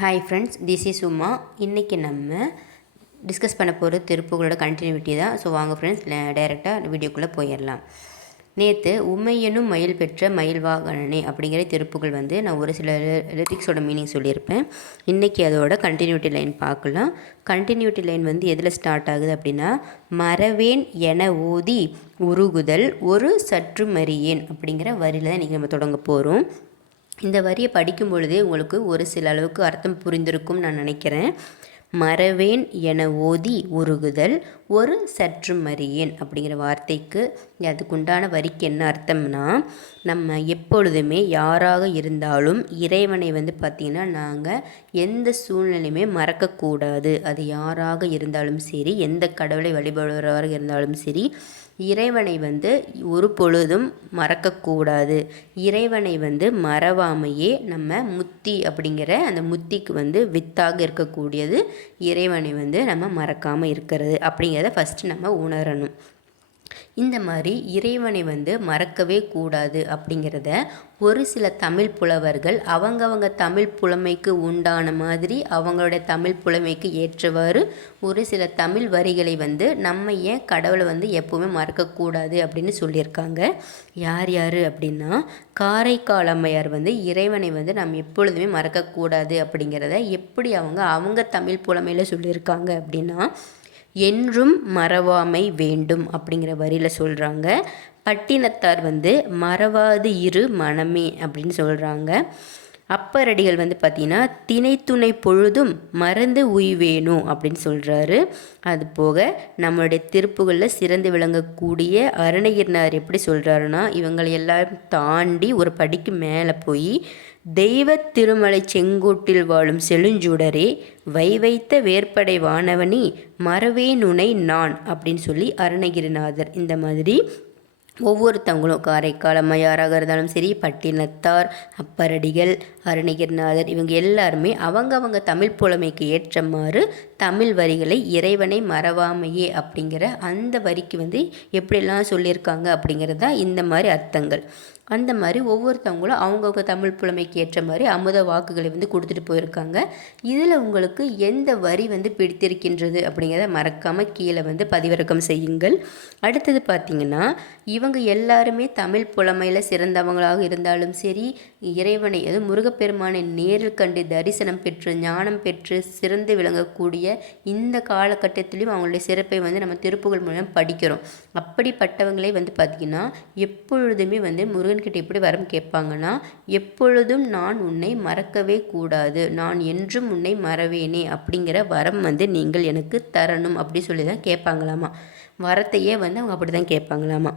Hi friends this is Uma இன்றைக்கி நம்ம discuss பண்ண போகிற திருப்புகளோட கண்டினியூட்டி தான். ஸோ வாங்க ஃப்ரெண்ட்ஸ் டைரெக்டாக வீடியோக்குள்ளே போயிடலாம். நேற்று உமையனும் மயில் பெற்ற மயில் வாகனனே அப்படிங்கிற திருப்புகள் வந்து நான் ஒரு சில லிரிக்ஸோட மீனிங் சொல்லியிருப்பேன். இன்றைக்கி அதோட கண்டினியூட்டி லைன் பார்க்கலாம். கண்டினியூட்டி லைன் வந்து எதில் ஸ்டார்ட் ஆகுது அப்படின்னா மறவேன் என ஊதி உருகுதல் ஒரு சற்று மறியேன் அப்படிங்கிற வரியில் தான் இன்றைக்கி நம்ம தொடங்க போகிறோம் இந்த வரியை படிக்கும் பொழுதே உங்களுக்கு ஒரு சில அளவுக்கு அர்த்தம் புரிந்திருக்கும் நான் நினைக்கிறேன். மறவேன் என ஓதி உருகுதல் ஒரு சற்று மறியேன் அப்படிங்கிற வார்த்தைக்கு அதுக்குண்டான வரிக்கு என்ன அர்த்தம்னா நம்ம எப்பொழுதுமே யாராக இருந்தாலும் இறைவனை வந்து பார்த்திங்கன்னா நாங்கள் எந்த சூழ்நிலையுமே மறக்கக்கூடாது. அது யாராக இருந்தாலும் சரி எந்த கடவுளை வழிபடுறவராக இருந்தாலும் சரி இறைவனை வந்து ஒரு பொழுதும் மறக்கக்கூடாது. இறைவனை வந்து மறவாமையே நம்ம முத்தி அப்படிங்கிற அந்த முத்திக்கு வந்து வித்தாக இருக்கக்கூடியது இறைவனை வந்து நம்ம மறக்காமல் இருக்கிறது அப்படிங்கிறத ஃபஸ்ட்டு நம்ம உணரணும். இந்த மாதிரி இறைவனை வந்து மறக்கவே கூடாது அப்படிங்கிறத ஒரு சில தமிழ் புலவர்கள் அவங்கவங்க தமிழ் புலமைக்கு உண்டான மாதிரி அவங்களோட தமிழ் புலமைக்கு ஏற்றவாறு ஒரு சில தமிழ் வரிகளை வந்து நம்ம ஏன் கடவுளை வந்து எப்போவுமே மறக்கக்கூடாது அப்படின்னு சொல்லியிருக்காங்க. யார் யார் அப்படின்னா காரைக்கால் அம்மையார் வந்து இறைவனை வந்து நம்ம எப்பொழுதுமே மறக்கக்கூடாது அப்படிங்கிறத எப்படி அவங்க அவங்க தமிழ் புலமையில் சொல்லியிருக்காங்க அப்படின்னா என்றும் மறவாமை வேண்டும் அப்படிங்கிற வரியில் சொல்கிறாங்க பட்டினத்தார் வந்து மறவாது இரு மனமே அப்படின்னு சொல்கிறாங்க அப்பரடிகள் வந்து பார்த்திங்கன்னா திணைத்துணை பொழுதும் மறந்து உய்வேணும் அப்படின்னு சொல்கிறாரு அது போக நம்மளுடைய திருப்புகளில் சிறந்து விளங்கக்கூடிய அருணகிரினார் எப்படி சொல்கிறாருன்னா இவங்களை எல்லாம் தாண்டி ஒரு படிக்கு மேலே போய் தெய்வ திருமலை செங்கோட்டில் வாழும் செழுஞ்சுடரே வை வைத்த வேற்படை வானவனி மறவே நுனை நான் அப்படின்னு சொல்லி அருணகிரிநாதர் இந்த மாதிரி ஒவ்வொருத்தவங்களும் காரைக்கால் அம்மையாராக இருந்தாலும் சரி பட்டினத்தார் அப்பரடிகள் அருணகிரிநாதர் இவங்க எல்லாருமே அவங்கவங்க தமிழ் புலமைக்கு ஏற்றமாறு தமிழ் வரிகளை இறைவனை மறவாமையே அப்படிங்கிற அந்த வரிக்கு வந்து எப்படிலாம் சொல்லியிருக்காங்க அப்படிங்கிறது தான் இந்த மாதிரி அர்த்தங்கள். அந்த மாதிரி ஒவ்வொருத்தவங்களும் அவங்கவுங்க தமிழ் புலமைக்கு ஏற்ற மாதிரி அமுத வாக்குகளை வந்து கொடுத்துட்டு போயிருக்காங்க. இதில் உங்களுக்கு எந்த வரி வந்து பிடித்திருக்கின்றது அப்படிங்கிறத மறக்காமல் கீழே வந்து பதிவிறக்கம் செய்யுங்கள். அடுத்தது பார்த்திங்கன்னா இவங்க எல்லாருமே தமிழ் புலமையில் சிறந்தவங்களாக இருந்தாலும் சரி இறைவனை அது முருகப்பெருமானை நேரில் கண்டு தரிசனம் பெற்று ஞானம் பெற்று சிறந்து விளங்கக்கூடிய இந்த காலகட்டத்திலையும் அவங்களுடைய சிறப்பை வந்து நம்ம திருப்புகள் மூலம் படிக்கிறோம். அப்படிப்பட்டவங்களே வந்து பார்த்திங்கன்னா எப்பொழுதுமே வந்து முருகன் கிட்ட எப்படி வரம் கேட்பாங்கன்னா எப்பொழுதும் நான் உன்னை மறக்கவே கூடாது. நான் என்றும் உன்னை மறவேனே அப்படிங்கிற வரம் வந்து நீங்கள் எனக்கு தரணும் அப்படி சொல்லி தான் கேட்பாங்களாமா? வரத்தையே வந்து அவங்க அப்படி தான் கேட்பாங்களாமா?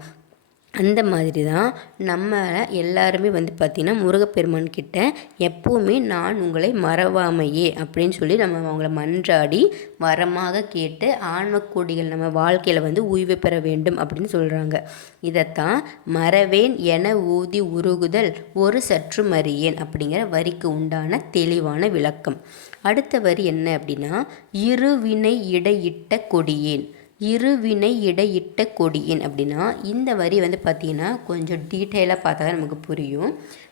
அந்த மாதிரி தான் நம்ம எல்லாருமே வந்து பார்த்திங்கன்னா முருகப்பெருமான் கிட்ட எப்போவுமே நான் உங்களை மறவாமையே அப்படின்னு சொல்லி நம்ம அவங்கள மன்றாடி வரமாக கேட்டு ஆன்மக்கோடிகள் நம்ம வாழ்க்கையில் வந்து உய்வு பெற வேண்டும் அப்படின்னு சொல்கிறாங்க இதைத்தான் மறவேன் என ஊதி உருகுதல் ஒரு சற்று மறியேன் அப்படிங்கிற வரிக்கு உண்டான தெளிவான விளக்கம். அடுத்த வரி என்ன அப்படின்னா இருவினை இடையிட்ட கொடியேன். இருவினை இடையிட்ட கொடியின் அப்படின்னா இந்த வரி வந்து பார்த்திங்கன்னா கொஞ்சம் டீட்டெயிலாக பார்த்தா தான் நமக்கு புரியும்.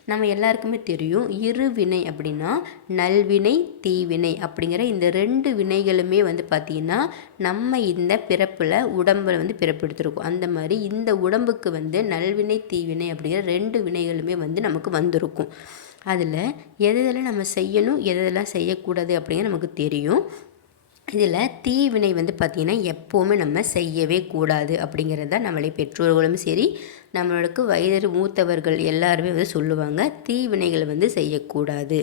நம்ம எல்லாருக்குமே தெரியும் இருவினை அப்படின்னா நல்வினை தீவினை அப்படிங்கிற இந்த ரெண்டு வினைகளுமே வந்து பார்த்திங்கன்னா நம்ம இந்த பிறப்பில் உடம்பில் வந்து பிறப்பெடுத்திருக்கோம். அந்த மாதிரி இந்த உடம்புக்கு வந்து நல்வினை தீவினை அப்படிங்கிற ரெண்டு வினைகளுமே வந்து நமக்கு வந்திருக்கும். அதில் எதெல்லாம் நம்ம செய்யணும் எதெல்லாம் செய்யக்கூடாது அப்படிங்கிற நமக்கு தெரியும். இதில் தீவினை வந்து பார்த்திங்கன்னா எப்போவுமே நம்ம செய்யவே கூடாது அப்படிங்கிறது தான் நம்மளை பெற்றோர்களும் சரி நம்மளுக்கு வயது மூத்தவர்கள் எல்லாருமே வந்து சொல்லுவாங்க தீவினைகளை வந்து செய்யக்கூடாது.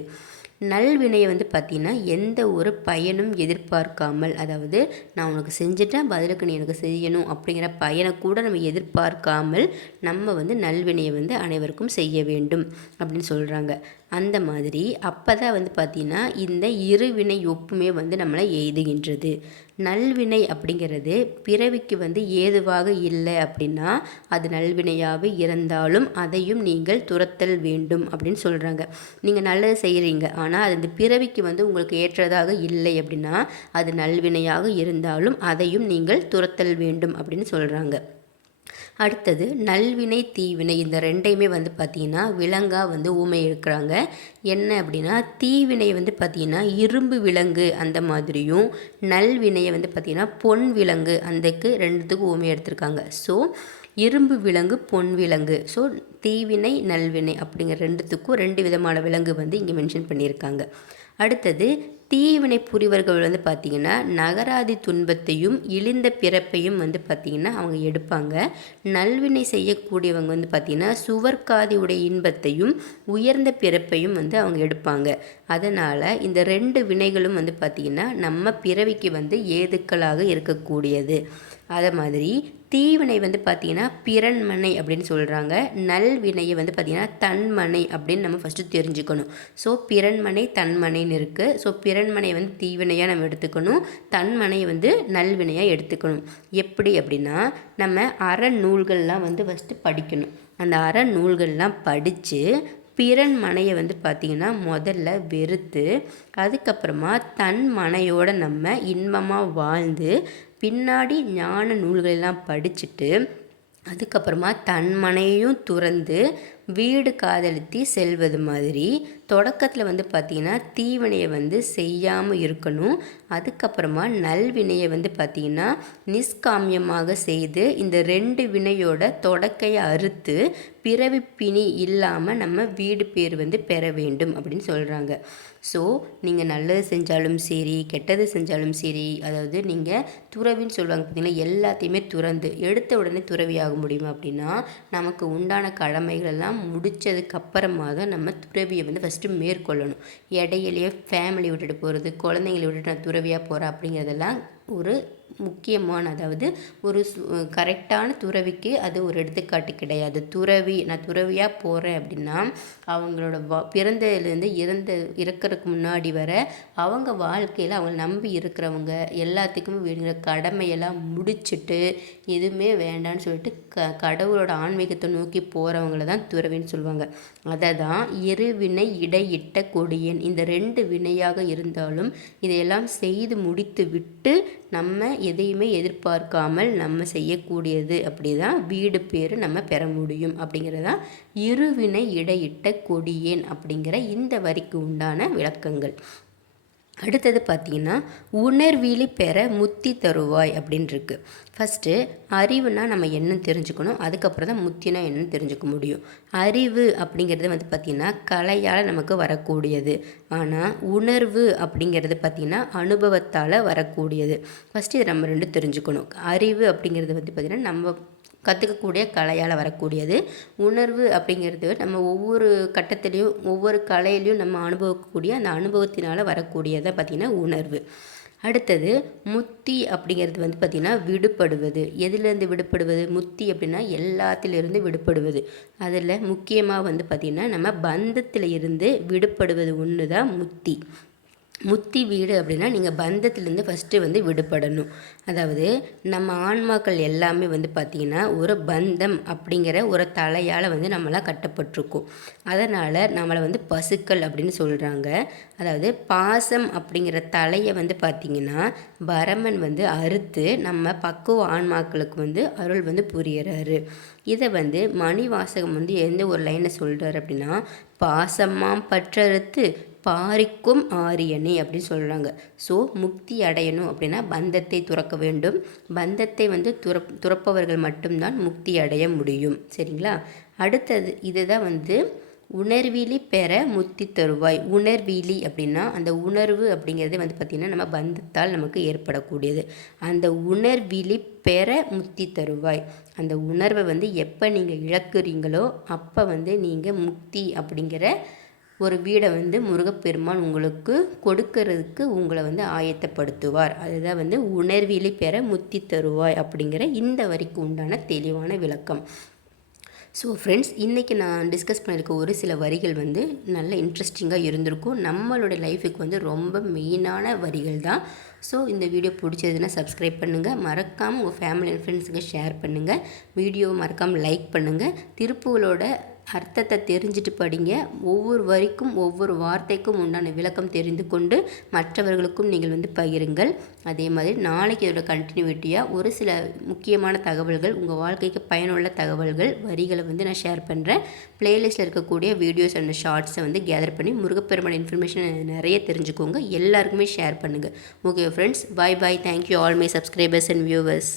நல்வினையை வந்து பார்த்திங்கன்னா எந்த ஒரு பயனும் எதிர்பார்க்காமல் அதாவது நான் உனக்கு செஞ்சுட்டேன் பதிலுக்கு நீ எனக்கு செய்யணும் அப்படிங்கிற பயனை கூட நம்ம எதிர்பார்க்காமல் நம்ம வந்து நல்வினையை வந்து அனைவருக்கும் செய்ய வேண்டும் அப்படின்னு சொல்கிறாங்க அந்த மாதிரி அப்போ தான் வந்து பார்த்திங்கன்னா இந்த இருவினை ஒப்புமே வந்து நம்மளை எய்துகின்றது. நல்வினை அப்படிங்கிறது பிறவிக்கு வந்து ஏதுவாக இல்லை அப்படின்னா அது நல்வினையாக இருந்தாலும் அதையும் நீங்கள் துரத்தல் வேண்டும் அப்படின்னு சொல்கிறாங்க நீங்கள் நல்லது செய்கிறீங்க ஆனால் அது இந்த பிறவிக்கு வந்து உங்களுக்கு ஏற்றதாக இல்லை அப்படின்னா அது நல்வினையாக இருந்தாலும் அதையும் நீங்கள் துரத்தல் வேண்டும் அப்படின்னு சொல்கிறாங்க அடுத்தது நல்வினை தீவினை இந்த ரெண்டையுமே வந்து பார்த்திங்கன்னா விலங்காக வந்து ஊமை இருக்கிறாங்க என்ன அப்படின்னா தீவினை வந்து பார்த்திங்கன்னா இரும்பு விலங்கு அந்த மாதிரியும் நல்வினையை வந்து பார்த்திங்கன்னா பொன் விலங்கு அந்தக்கு ரெண்டுத்துக்கும் ஊமை எடுத்திருக்காங்க. ஸோ இரும்பு விலங்கு பொன் விலங்கு. ஸோ தீவினை நல்வினை அப்படிங்கிற ரெண்டுத்துக்கும் ரெண்டு விதமான விலங்கு வந்து இங்கே மென்ஷன் பண்ணியிருக்காங்க. அடுத்தது தீவினை புரிவர்கள் வந்து பார்த்திங்கன்னா நகராதி துன்பத்தையும் இழிந்த பிறப்பையும் வந்து பார்த்திங்கன்னா அவங்க எடுப்பாங்க. நல்வினை செய்யக்கூடியவங்க வந்து பார்த்திங்கன்னா சுவர்க்காதி உடைய இன்பத்தையும் உயர்ந்த பிறப்பையும் வந்து அவங்க எடுப்பாங்க. அதனால் இந்த ரெண்டு வினைகளும் வந்து பார்த்திங்கன்னா நம்ம பிறவிக்கு வந்து ஏதுக்களாக இருக்கக்கூடியது. அதை மாதிரி தீவினை வந்து பார்த்திங்கன்னா பிறன்மனை அப்படின்னு சொல்கிறாங்க நல்வினையை வந்து பார்த்திங்கன்னா தன்மனை அப்படின்னு நம்ம ஃபஸ்ட்டு தெரிஞ்சுக்கணும். ஸோ பிறன்மனை தன்மனைன்னு இருக்குது ஸோ பிறன்மனை வந்து தீவினையாக நம்ம எடுத்துக்கணும். தன்மனை வந்து நல்வினையாக எடுத்துக்கணும். எப்படி அப்படின்னா நம்ம அறநூல்கள்லாம் வந்து ஃபஸ்ட்டு படிக்கணும். அந்த அறநூல்கள்லாம் படித்து பிறன் மனையை வந்து பார்த்திங்கன்னா முதல்ல வெறுத்து அதுக்கப்புறமா தன் மனையோட நம்ம இன்பமாக வாழ்ந்து பின்னாடி ஞான நூல்களெல்லாம் படிச்சுட்டு அதுக்கப்புறமா தன் மனையையும் துறந்து வீடு காதலித்து செல்வது மாதிரி தொடக்கத்தில் வந்து பார்த்திங்கன்னா தீவினையை வந்து செய்யாமல் இருக்கணும். அதுக்கப்புறமா நல்வினையை வந்து பார்த்திங்கன்னா நிஷ்காமியமாக செய்து இந்த ரெண்டு வினையோட தொடக்கையை அறுத்து பிறவி பிணி இல்லாமல் நம்ம வீடு பேர் வந்து பெற வேண்டும் அப்படின்னு சொல்கிறாங்க ஸோ நீங்கள் நல்லது செஞ்சாலும் சரி கெட்டது செஞ்சாலும் சரி அதாவது நீங்கள் துறவின்னு சொல்லுவாங்க பார்த்தீங்கன்னா எல்லாத்தையுமே துறந்து எடுத்த உடனே துறவி ஆக முடியுமா அப்படின்னா நமக்கு உண்டான கடமைகள் எல்லாம் முடித்ததுக்கு அப்புறமா தான் நம்ம துறவியை வந்து ஃபஸ்ட்டு மேற்கொள்ளணும். இடையிலேயே ஃபேமிலி விட்டுட்டு போகிறது குழந்தைங்களை விட்டுட்டு நான் துறவியாக போகிறேன் அப்படிங்கிறதெல்லாம் ஒரு முக்கியமான அதாவது ஒரு கரெக்டான துறவிக்கு அது ஒரு எடுத்துக்காட்டு கிடையாது. துறவி நான் துறவியாக போகிறேன் அப்படின்னா அவங்களோட வா பிறந்ததுலேருந்து இறந்த இறக்கிறதுக்கு முன்னாடி வர அவங்க வாழ்க்கையில் அவங்க நம்பி இருக்கிறவங்க எல்லாத்துக்குமே வேணுங்கிற கடமையெல்லாம் முடிச்சுட்டு எதுவுமே வேண்டான்னு சொல்லிட்டு க கடவுளோட ஆன்மீகத்தை நோக்கி போகிறவங்கள தான் துறவின்னு சொல்லுவாங்க. அதை தான் இருவினை இடையிட்ட கொடியன். இந்த ரெண்டு வினையாக இருந்தாலும் இதையெல்லாம் செய்து முடித்து விட்டு நம்ம எதையுமே எதிர்பார்க்காமல் நம்ம செய்யக்கூடியது அப்படி தான் வீடு பேர் நம்ம பெற முடியும் அப்படிங்கிறதான் இருவினை இடையிட்ட கொடியேன் அப்படிங்கிற இந்த வரிக்கு உண்டான விளக்கங்கள். அடுத்தது பார்த்திங்கன்னா உணர்வீழி பெற முத்தி தருவாய் அப்படின்ட்டுருக்கு ஃபஸ்ட்டு அறிவுனா நம்ம என்னன்னு தெரிஞ்சுக்கணும்? அதுக்கப்புறம் தான் முத்தினா என்னன்னு தெரிஞ்சுக்க முடியும்? அறிவு அப்படிங்கிறது வந்து பார்த்திங்கன்னா கலையால் நமக்கு வரக்கூடியது. ஆனால் உணர்வு அப்படிங்கிறது பார்த்திங்கன்னா அனுபவத்தால் வரக்கூடியது. ஃபஸ்ட்டு இதை நம்ம ரெண்டு தெரிஞ்சுக்கணும். அறிவு அப்படிங்கிறது வந்து பார்த்திங்கன்னா நம்ம கற்றுக்கக்கூடிய கலையால் வரக்கூடியது. உணர்வு அப்படிங்கிறது நம்ம ஒவ்வொரு கட்டத்துலேயும் ஒவ்வொரு கலையிலையும் நம்ம அனுபவிக்கக்கூடிய அந்த அனுபவத்தினால் வரக்கூடியதை பார்த்திங்கன்னா உணர்வு. அடுத்தது முத்தி அப்படிங்கிறது வந்து பார்த்திங்கன்னா விடுபடுவது. எதுலேருந்து விடுபடுவது? முத்தி அப்படின்னா எல்லாத்திலிருந்து விடுபடுவது. அதில் முக்கியமாக வந்து பார்த்திங்கன்னா நம்ம பந்தத்தில் இருந்து விடுபடுவது ஒன்று தான் முத்தி. முத்தி வீடு அப்படின்னா நீங்கள் பந்தத்துலேருந்து ஃபஸ்ட்டு வந்து விடுபடணும். அதாவது நம்ம ஆன்மாக்கள் எல்லாமே வந்து பார்த்திங்கன்னா ஒரு பந்தம் அப்படிங்கிற ஒரு தலையால் வந்து நம்மளாம் கட்டப்பட்டிருக்கோம். அதனால் நம்மளை வந்து பசுக்கள் அப்படின்னு சொல்கிறாங்க அதாவது பாசம் அப்படிங்கிற தலையை வந்து பார்த்திங்கன்னா பரமன் வந்து அறுத்து நம்ம பக்குவ ஆன்மாக்களுக்கு வந்து அருள் வந்து புரியறாரு. இதை வந்து மணி வாசகம் வந்து எந்த ஒரு லைனை சொல்கிறார் அப்படின்னா பாசமாம் பற்றறுத்து பாரிக்கும் ஆரியனே அப்படின்னு சொல்கிறாங்க ஸோ முக்தி அடையணும் அப்படின்னா பந்தத்தை துறக்க வேண்டும். பந்தத்தை வந்து துற துறப்பவர்கள் மட்டும்தான் முக்தி அடைய முடியும். சரிங்களா? அடுத்தது இதுதான் வந்து உணர்வீலி பெற முத்தி தருவாய். உணர்வீலி அப்படின்னா அந்த உணர்வு அப்படிங்கிறது வந்து பார்த்திங்கன்னா நம்ம பந்தத்தால் நமக்கு ஏற்படக்கூடியது. அந்த உணர்வீலி பெற முத்தி தருவாய். அந்த உணர்வை வந்து எப்போ நீங்கள் இழக்கிறீங்களோ அப்போ வந்து நீங்கள் முக்தி அப்படிங்கிற ஒரு வீடை வந்து முருகப்பெருமான் உங்களுக்கு கொடுக்கறதுக்கு உங்களை வந்து ஆயத்தப்படுத்துவார். அதுதான் வந்து உணர்விலி பெற முத்தி தருவாய் அப்படிங்கிற இந்த வரிக்கு உண்டான தெளிவான விளக்கம். ஸோ ஃப்ரெண்ட்ஸ் இன்றைக்கி நான் டிஸ்கஸ் பண்ணியிருக்க ஒரு சில வரிகள் வந்து நல்ல இன்ட்ரெஸ்டிங்காக இருந்திருக்கும். நம்மளோட லைஃபுக்கு வந்து ரொம்ப மெயினான வரிகள் தான். ஸோ இந்த வீடியோ பிடிச்சதுன்னா சப்ஸ்கிரைப் பண்ணுங்கள் மறக்காமல் உங்கள் ஃபேமிலி அண்ட் ஃப்ரெண்ட்ஸுக்கு ஷேர் பண்ணுங்கள் வீடியோ மறக்காமல் லைக் பண்ணுங்கள் திருப்பூரோட அர்த்தத்தை தெரிஞ்சுட்டு படிங்க. ஒவ்வொரு வரிக்கும் ஒவ்வொரு வார்த்தைக்கும் உண்டான விளக்கம் தெரிந்து கொண்டு மற்றவர்களுக்கும் நீங்கள் வந்து பகிருங்கள். அதே மாதிரி நாளைக்கு இதோட கண்டினியூட்டியாக ஒரு சில முக்கியமான தகவல்கள் உங்கள் வாழ்க்கைக்கு பயனுள்ள தகவல்கள் வரிகளை வந்து நான் ஷேர் பண்ணுறேன் ப்ளேலிஸ்ட்டில் இருக்கக்கூடிய வீடியோஸ் அண்ட் ஷார்ட்ஸை வந்து கேதர் பண்ணி முருகப்பெருமான இன்ஃபர்மேஷன் நிறைய தெரிஞ்சுக்கோங்க. எல்லாருக்குமே ஷேர் பண்ணுங்கள் okay friends bye bye thank you all my subscribers and viewers